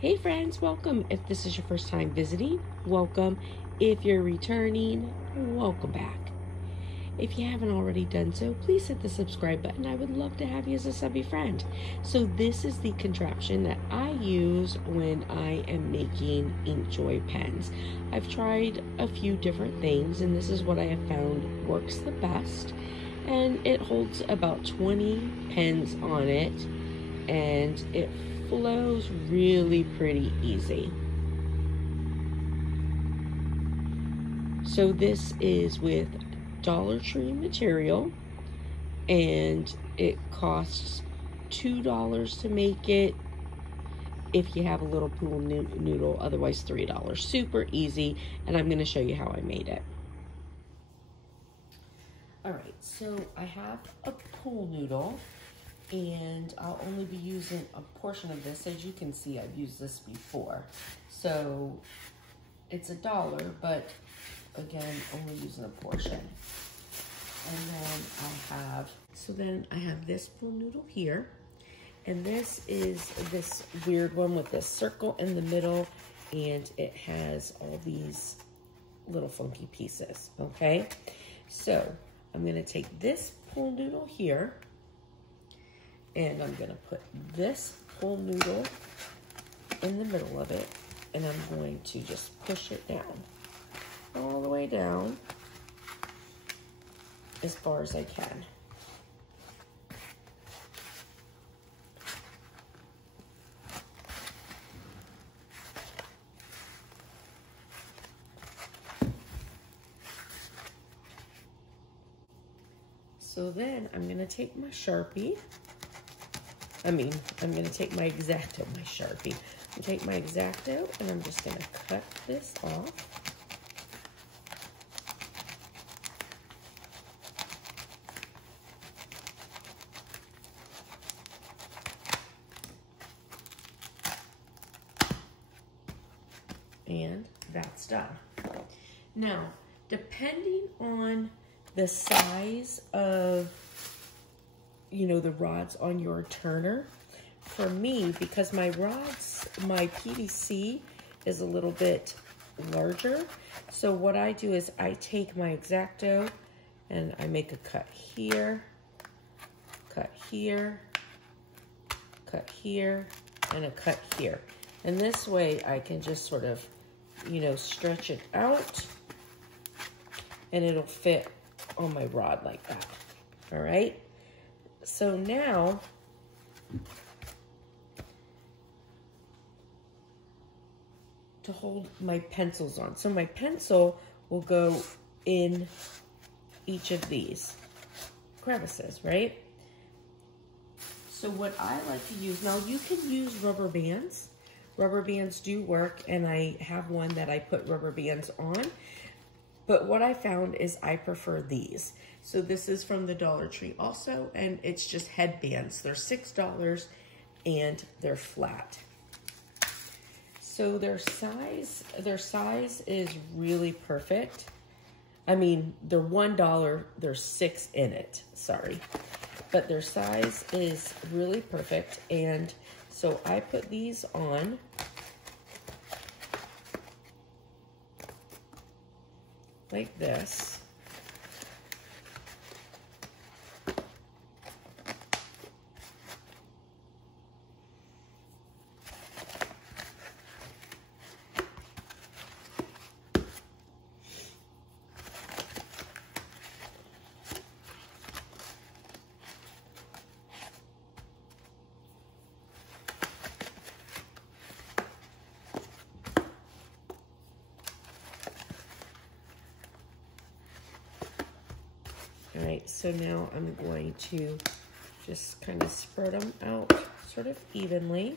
Hey friends, welcome. If this is your first time visiting, welcome. If you're returning, welcome back. If you haven't already done so, please hit the subscribe button. I would love to have you as a subby friend. So this is the contraption that I use when I am making Inkjoy pens. I've tried a few different things, and this is what I have found works the best. And it holds about 20 pens on it, and it flows really pretty easy. So this is with Dollar Tree material, and it costs $2 to make it if you have a little pool noodle, otherwise $3. Super easy, and I'm going to show you how I made it. Alright, so I have a pool noodle, and I'll only be using a portion of this. As you can see, I've used this before. So it's $1, but again, only using a portion. And then I have this pool noodle here. And this is this weird one with this circle in the middle, and it has all these little funky pieces, okay? So I'm gonna take this pool noodle here, and I'm gonna put this pool noodle in the middle of it, and I'm going to just push it down, all the way down, as far as I can. So then I'm gonna take my Sharpie. I'm gonna take my X-Acto, take my X-Acto, and I'm just gonna cut this off. And that's done. Now, depending on the size of, the rods on your turner, for me, because my PVC is a little bit larger, so what I do is I take my X-Acto and I make a cut here, cut here, cut here, and a cut here. And this way I can just sort of, stretch it out, and it'll fit on my rod like that. All right. So now to hold my pencils on. So my pencil will go in each of these crevices, right? So what I like to use, now you can use rubber bands. Rubber bands do work, and I have one that I put rubber bands on. But what I found is I prefer these. So this is from the Dollar Tree also, and it's just headbands. They're $6 and they're flat. So their size is really perfect. I mean, they're $1, there's 6 in it, sorry. But their size is really perfect, and so I put these on. Like this. All right, so now I'm going to just kind of spread them out sort of evenly.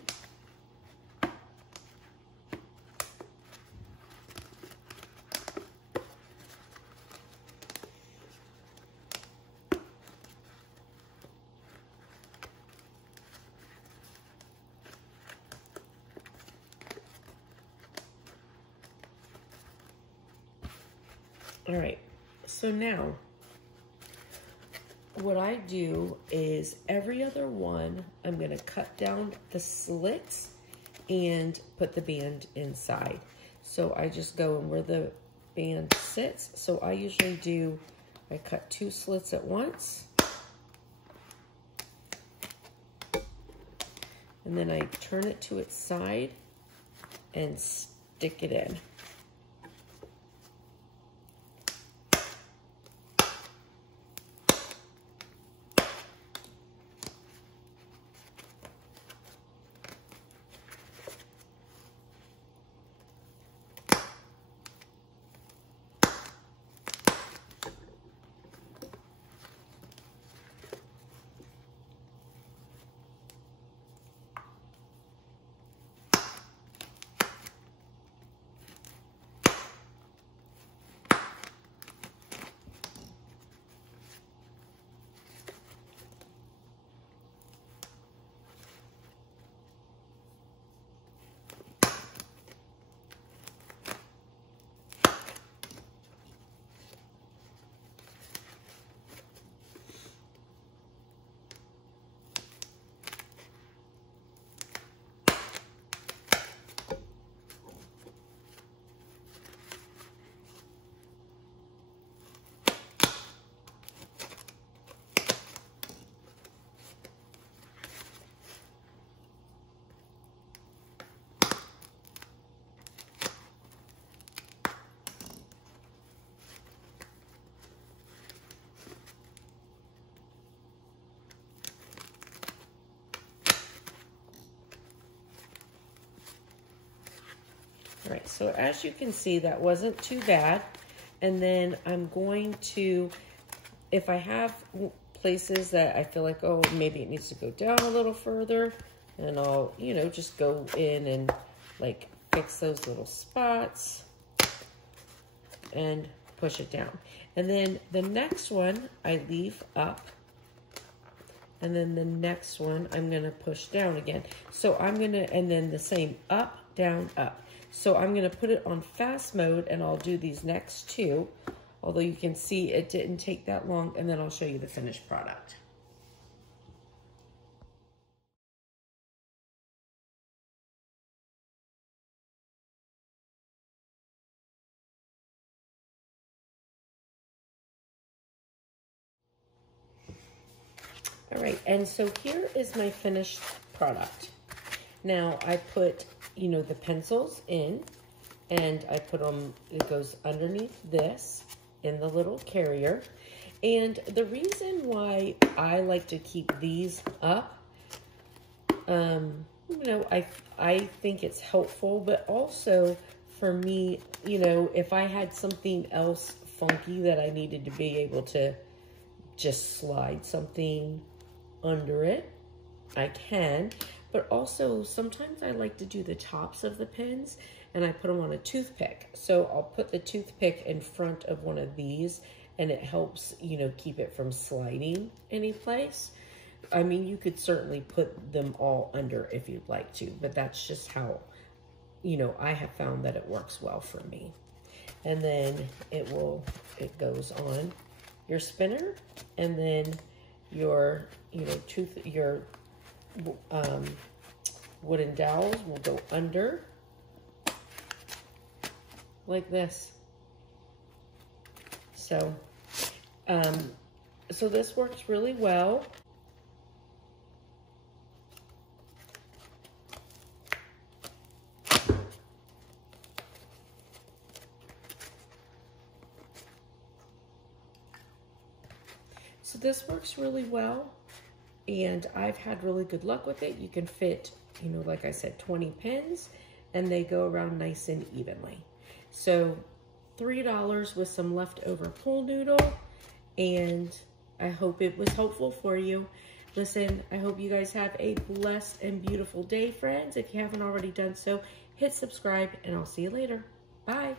All right, so now what I do is every other one, I'm gonna cut down the slits and put the band inside. So I just go in where the band sits. So I usually do, I cut 2 slits at once. And then I turn it to its side and stick it in. All right, so as you can see, that wasn't too bad. And then I'm going to, if I have places that I feel like, oh, maybe it needs to go down a little further, and I'll, you know, just go in and like fix those little spots and push it down. And then the next one I leave up, and then the next one I'm gonna push down again. So I'm gonna, and then the same up, down, up. So I'm gonna put it on fast mode, and I'll do these next 2, although you can see it didn't take that long, and then I'll show you the finished product. All right, and so here is my finished product. Now I put, you know, the pencils in, and I put them, it goes underneath this in the little carrier. And the reason why I like to keep these up, you know, I think it's helpful, but also for me, you know, if I had something else funky that I needed to be able to just slide something under it, I can. But also sometimes I like to do the tops of the pins, and I put them on a toothpick. So I'll put the toothpick in front of one of these, and it helps, you know, keep it from sliding any place. I mean, you could certainly put them all under if you'd like to, but that's just how, you know, I have found that it works well for me. And then it goes on your spinner, and then your, you know, your wooden dowels will go under like this. So, so this works really well. So this works really well, and I've had really good luck with it. You can fit, you know, like I said, 20 pins, and they go around nice and evenly. So $3 with some leftover pool noodle, and I hope it was helpful for you. Listen, I hope you guys have a blessed and beautiful day, friends. If you haven't already done so, hit subscribe, and I'll see you later. Bye.